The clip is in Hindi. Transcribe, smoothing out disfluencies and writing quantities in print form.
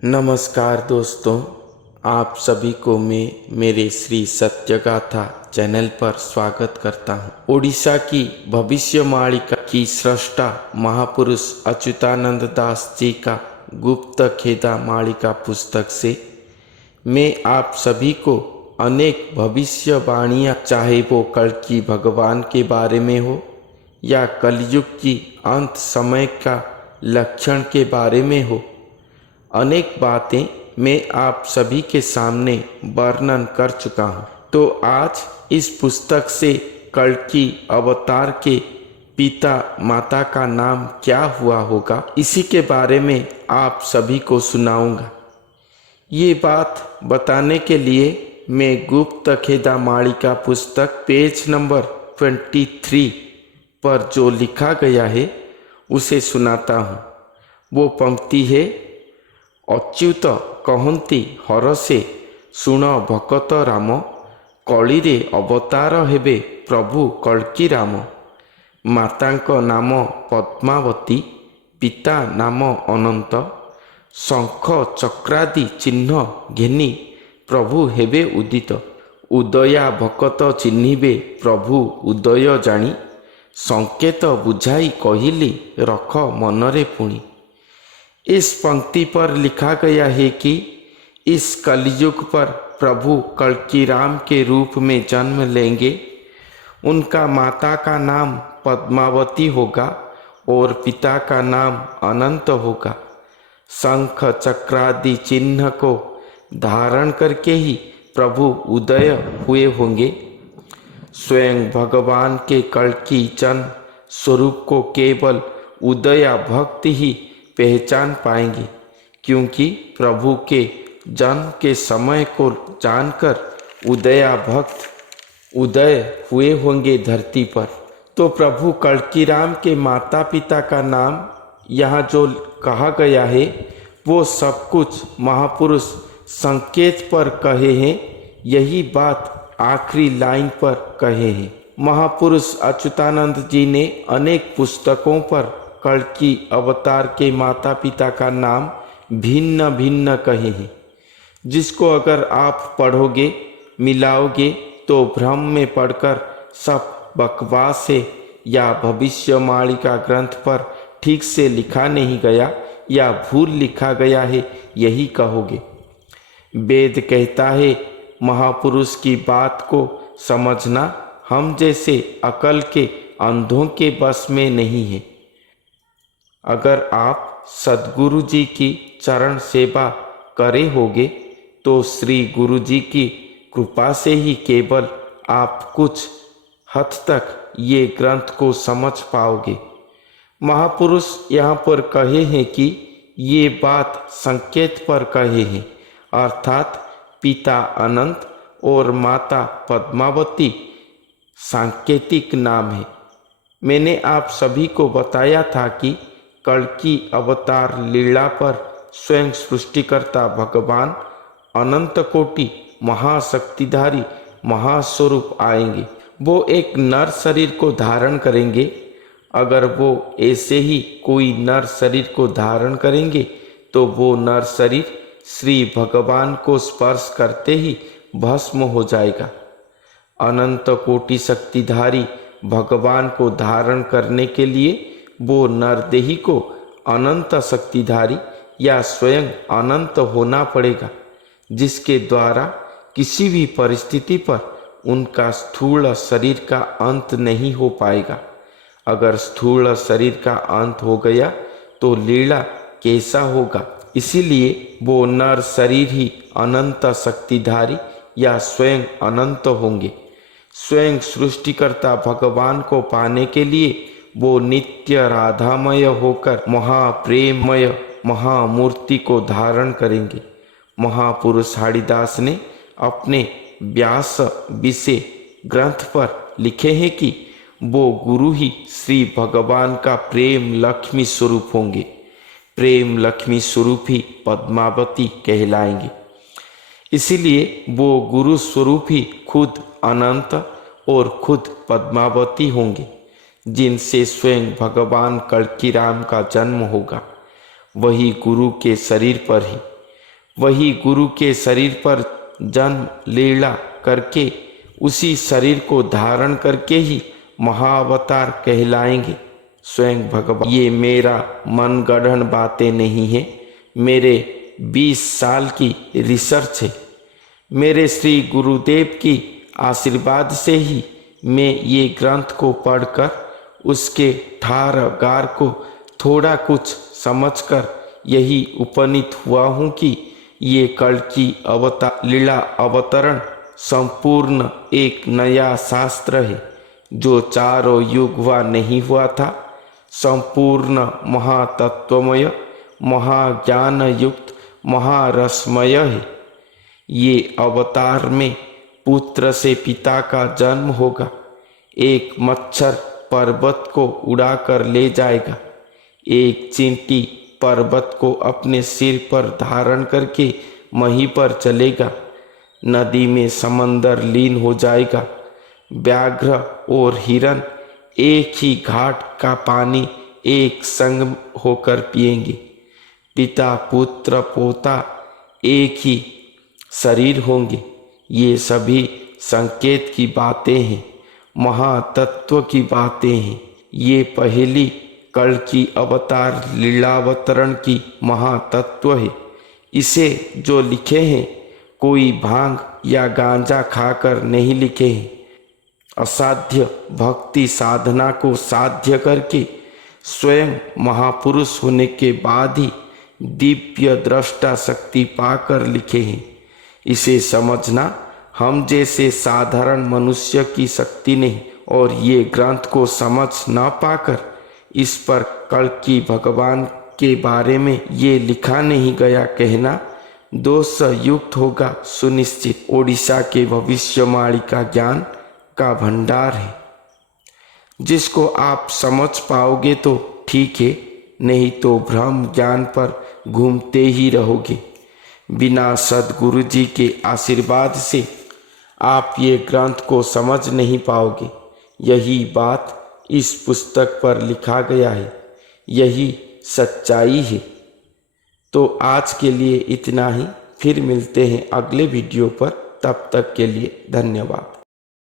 नमस्कार दोस्तों, आप सभी को मैं मेरे श्री सत्यगाथा चैनल पर स्वागत करता हूँ। ओडिशा की भविष्यवाणिका की सृष्टा महापुरुष अच्युतानंद दास जी का गुप्त खेदा मालिका पुस्तक से मैं आप सभी को अनेक भविष्यवाणियाँ, चाहे वो कल्कि भगवान के बारे में हो या कलयुग की अंत समय का लक्षण के बारे में हो, अनेक बातें मैं आप सभी के सामने वर्णन कर चुका हूँ। तो आज इस पुस्तक से कल्कि अवतार के पिता माता का नाम क्या हुआ होगा, इसी के बारे में आप सभी को सुनाऊंगा। ये बात बताने के लिए मैं गुप्त खेदा मालिका पुस्तक पेज नंबर 23 पर जो लिखा गया है उसे सुनाता हूँ। वो पंक्ति है, अच्युत कहती हरसे शुण भकत राम, कलिरे अवतार हेबे प्रभु कल्कि राम। मातांक नाम पद्मावती, पिता नाम अनंत, शंख चक्रादि चिन्ह घेनी प्रभु हेबे उदित। उदया भकत चिन्हिबे प्रभु उदय जानी, संकेत बुझाई कहिली रख मनरे पुणी। इस पंक्ति पर लिखा गया है कि इस कलयुग पर प्रभु कल्कि राम के रूप में जन्म लेंगे। उनका माता का नाम पद्मावती होगा और पिता का नाम अनंत होगा। शंख चक्रादि चिन्ह को धारण करके ही प्रभु उदय हुए होंगे। स्वयं भगवान के कल्कि जन्म स्वरूप को केवल उदया भक्ति ही पहचान पाएंगे, क्योंकि प्रभु के जन्म के समय को जानकर उदया भक्त उदय हुए होंगे धरती पर। तो प्रभु कल्कि राम के माता पिता का नाम यहाँ जो कहा गया है वो सब कुछ महापुरुष संकेत पर कहे हैं। यही बात आखिरी लाइन पर कहे हैं। महापुरुष अच्युतानंद जी ने अनेक पुस्तकों पर कल्कि अवतार के माता पिता का नाम भिन्न भिन्न कहे हैं, जिसको अगर आप पढ़ोगे मिलाओगे तो भ्रम में पढ़कर सब बकवास है या भविष्यवाणिका ग्रंथ पर ठीक से लिखा नहीं गया या भूल लिखा गया है यही कहोगे। वेद कहता है महापुरुष की बात को समझना हम जैसे अकल के अंधों के बस में नहीं है। अगर आप सद्गुरु जी की चरण सेवा करे होगे तो श्री गुरु जी की कृपा से ही केवल आप कुछ हद तक ये ग्रंथ को समझ पाओगे। महापुरुष यहाँ पर कहे हैं कि ये बात संकेत पर कहे हैं, अर्थात पिता अनंत और माता पद्मावती सांकेतिक नाम है। मैंने आप सभी को बताया था कि कल्कि अवतार लीला पर स्वयं सृष्टिकर्ता भगवान अनंत कोटि महाशक्तिधारी महास्वरूप आएंगे। वो एक नर शरीर को धारण करेंगे। अगर वो ऐसे ही कोई नर शरीर को धारण करेंगे तो वो नर शरीर श्री भगवान को स्पर्श करते ही भस्म हो जाएगा। अनंत कोटि शक्तिधारी भगवान को धारण करने के लिए वो नरदेही को अनंत शक्तिधारी या स्वयं अनंत होना पड़ेगा, जिसके द्वारा किसी भी परिस्थिति पर उनका स्थूल शरीर का अंत नहीं हो पाएगा। अगर स्थूल शरीर का अंत हो गया तो लीला कैसा होगा। इसीलिए वो नर शरीर ही अनंत शक्तिधारी या स्वयं अनंत होंगे। स्वयं सृष्टिकर्ता भगवान को पाने के लिए वो नित्य राधामय होकर महाप्रेममय महामूर्ति को धारण करेंगे। महापुरुष हरिदास ने अपने व्यास विषय ग्रंथ पर लिखे हैं कि वो गुरु ही श्री भगवान का प्रेम लक्ष्मी स्वरूप होंगे। प्रेम लक्ष्मी स्वरूप ही पद्मावती कहलाएंगे। इसीलिए वो गुरु स्वरूप ही खुद अनंत और खुद पद्मावती होंगे, जिनसे स्वयं भगवान कल्कि राम का जन्म होगा। वही गुरु के शरीर पर ही वही गुरु के शरीर पर जन्म लीला करके उसी शरीर को धारण करके ही महाअवतार कहलाएंगे स्वयं भगवान। ये मेरा मनगढ़ंत बातें नहीं है, मेरे 20 साल की रिसर्च है। मेरे श्री गुरुदेव की आशीर्वाद से ही मैं ये ग्रंथ को पढ़कर उसके ठार गार को थोड़ा कुछ समझकर यही उपनीत हुआ हूँ कि ये कल की लीला अवतरण संपूर्ण एक नया शास्त्र है जो चारों युग हुआ नहीं हुआ था। संपूर्ण महातत्वमय, महाज्ञान युक्त, महारसमय है। ये अवतार में पुत्र से पिता का जन्म होगा। एक मच्छर पर्वत को उड़ाकर ले जाएगा, एक चींटी पर्वत को अपने सिर पर धारण करके वहीं पर चलेगा। नदी में समंदर लीन हो जाएगा। व्याघ्र और हिरण एक ही घाट का पानी एक संग होकर पिएंगे। पिता पुत्र पोता एक ही शरीर होंगे। ये सभी संकेत की बातें हैं, महातत्व की बातें हैं। ये पहली कल की अवतार लीलावतरण की महातत्व है। इसे जो लिखे हैं कोई भांग या गांजा खाकर नहीं लिखे हैं। असाध्य भक्ति साधना को साध्य करके स्वयं महापुरुष होने के बाद ही दिव्य दृष्टा शक्ति पाकर लिखे हैं। इसे समझना हम जैसे साधारण मनुष्य की शक्ति नहीं। और ये ग्रंथ को समझ न पाकर इस पर कल की भगवान के बारे में ये लिखा नहीं गया कहना दोष युक्त होगा सुनिश्चित। ओडिशा के भविष्यवाणी का ज्ञान का भंडार है, जिसको आप समझ पाओगे तो ठीक है, नहीं तो भ्रम ज्ञान पर घूमते ही रहोगे। बिना सद्गुरु जी के आशीर्वाद से आप ये ग्रंथ को समझ नहीं पाओगे। यही बात इस पुस्तक पर लिखा गया है, यही सच्चाई है। तो आज के लिए इतना ही, फिर मिलते हैं अगले वीडियो पर। तब तक के लिए धन्यवाद।